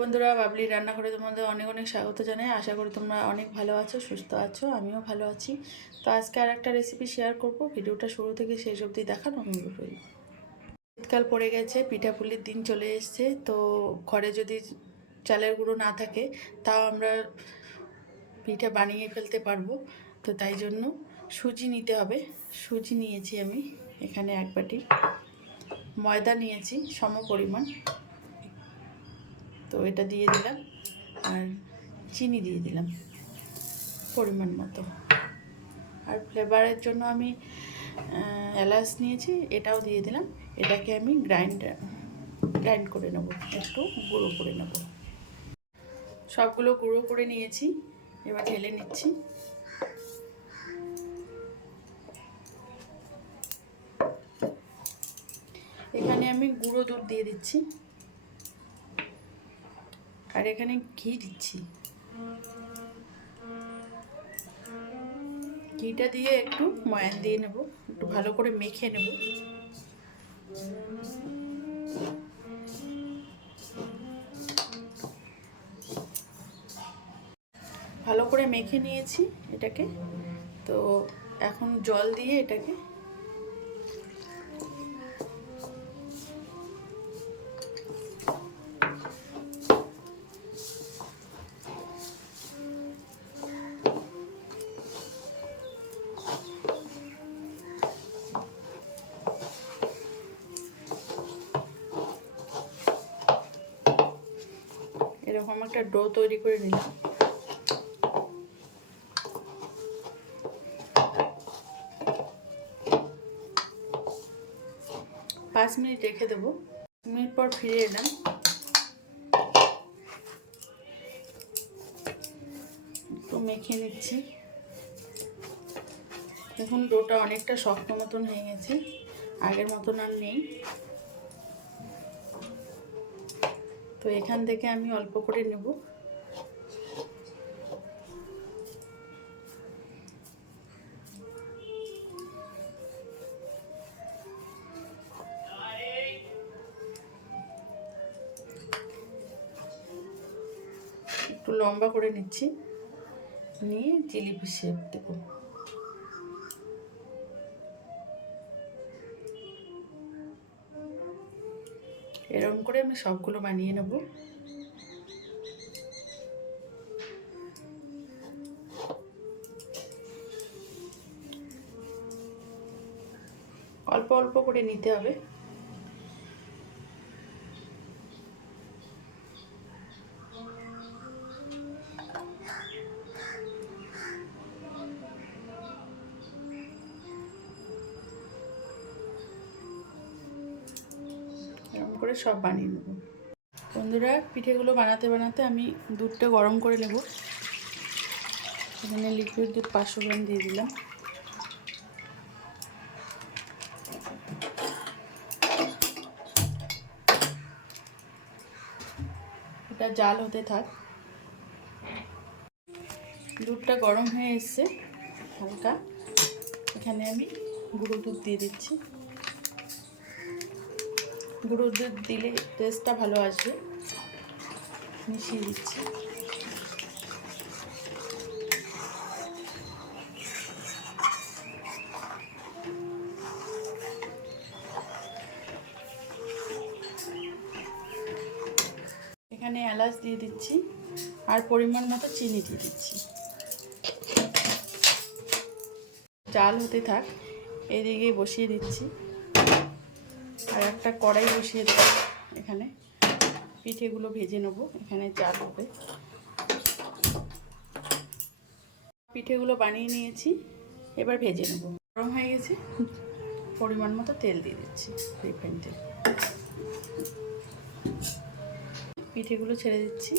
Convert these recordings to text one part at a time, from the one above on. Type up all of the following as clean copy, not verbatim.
বন্ধুরা, বাবলি রান্নাঘরে তোমাদের অনেক অনেক স্বাগত জানাই। আশা করি তোমরা অনেক ভালো আছো, সুস্থ আছো। আমিও ভালো আছি। তো আজকে আর একটা রেসিপি শেয়ার করব। ভিডিওটা শুরু থেকে শেষ অবধি দেখার অনুরোধ রইল। শীতকাল পড়ে গেছে, পিঠাপুলির দিন চলে এসছে। তো ঘরে যদি চালের গুঁড়ো না থাকে তাও আমরা পিঠা বানিয়ে ফেলতে পারবো। তো তাই জন্য সুজি নিতে হবে। সুজি নিয়েছি আমি এখানে এক বাটি, ময়দা নিয়েছি সম পরিমাণ। তো এটা দিয়ে দিলাম, আর চিনি দিয়ে দিলাম পরিমাণ মতো। আর ফ্লেভারের জন্য আমি এলাচ নিয়েছি, এটাও দিয়ে দিলাম। এটাকে আমি গ্রাইন্ড করে নেব, একটু গুঁড়ো করে নেব। সবগুলো গুঁড়ো করে নিয়েছি, এবার ঢেলে নিচ্ছি। এখানে আমি গুঁড়ো দুধ দিয়ে দিচ্ছি, আর এখানে ঘি দিচ্ছি। ঘিটা দিয়ে একটু ময়ান দিয়ে নেব, একটু ভালো করে মেখে নেব। ভালো করে মেখে নিয়েছি এটাকে। তো এখন জল দিয়ে এটাকে এরকম একটা ডো তৈরি করে নিলাম। 5 মিনিট রেখে দেবো। মিনিট পর ফিরে এলাম। একটু মেখে নিচ্ছি। দেখুন ডোটা অনেকটা শক্ত মতন হয়ে গেছে, আগের মতন আর নেই। তো এখান থেকে আমি অল্প করে নেব। একটু লম্বা করে নিচ্ছি, নিয়ে জিলিপি শেপ দেব। এরকম করে আমি সবগুলো বানিয়ে নেব। অল্প অল্প করে নিতে হবে। এরকম করে সব বানিয়ে নেব। বন্ধুরা, পিঠেগুলো বানাতে বানাতে আমি দুধটা গরম করে নেব। এখানে লিকুইড দুধ 500 গ্রাম দিয়ে দিলাম। এটা জাল হতে থাক। দুধটা গরম হয়ে এসছে হালকা। এখানে আমি গুঁড়ো দুধ দিয়ে দিচ্ছি। গুঁড়ো দুধ দিলে টেস্টটা ভালো আসবে। মিশিয়ে দিচ্ছি। এখানে এলাচ দিয়ে দিচ্ছি, আর পরিমাণ মতো চিনি দিয়ে দিচ্ছি। জাল হতে থাক, এদিকে বসিয়ে দিচ্ছি। আর একটা কড়াই বসিয়ে দেব। এখানে পিঠেগুলো ভেজে নেব। এখানে জাল হবে। পিঠেগুলো বানিয়ে নিয়েছি, এবার ভেজে নেব। গরম হয়ে গেছে, পরিমাণ মতো তেল দিয়ে দিচ্ছি, রিফাইন তেল। পিঠেগুলো ছেড়ে দিচ্ছি।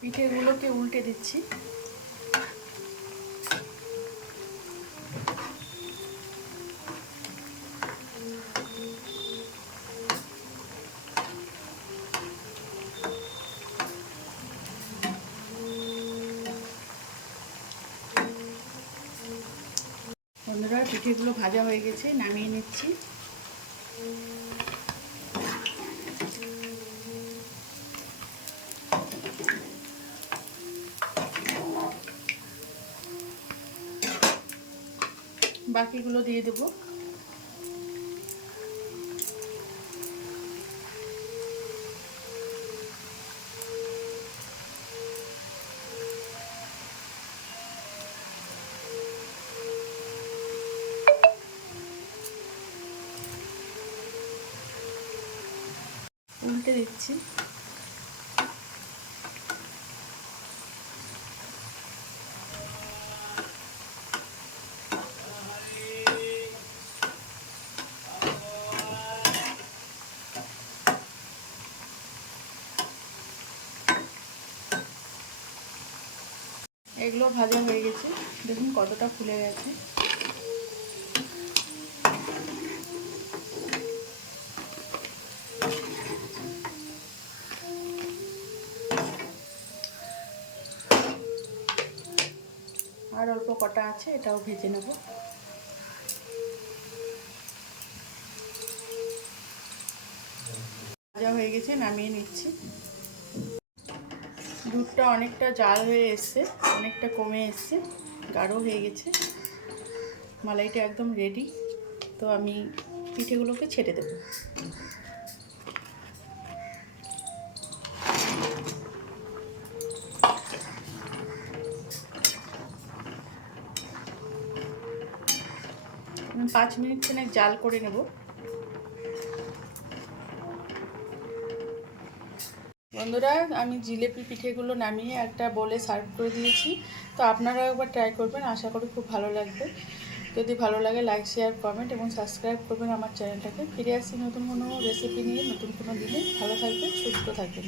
পিঠেগুলোকে উল্টে দিচ্ছি। পিঠেগুলো ভাজা হয়ে গেছে, নামিয়ে নিচ্ছি। বাকিগুলো দিয়ে দেবো। উল্টে দিচ্ছি। এগুলো ভাজা হয়ে গেছে, দেখুন কতটা ফুলে গেছে। আর অল্প কটা আছে, এটাও ভেজে নেব। ভাজা হয়ে গেছে, নামিয়ে নিচ্ছি। দুধটা অনেকটা জাল হয়ে এসছে, অনেকটা কমে এসছে, গাঢ় হয়ে গেছে। মালাইটা একদম রেডি। তো আমি পিঠেগুলোকে ছেড়ে দেব। আমি 5 মিনিট খানেক জাল করে নেব। বন্ধুরা, আমি জিলেপি পিঠেগুলো নামিয়ে একটা বলে সার্ভ করে দিয়েছি। তো আপনারাও একবার ট্রাই করবেন, আশা করি খুব ভালো লাগবে। যদি ভালো লাগে লাইক, শেয়ার, কমেন্ট এবং সাবস্ক্রাইব করবেন আমার চ্যানেলটাকে। ফিরে আসছি নতুন কোনো রেসিপি নিয়ে, নতুন কোনো দিনে। ভালো থাকবেন, সুস্থ থাকবেন।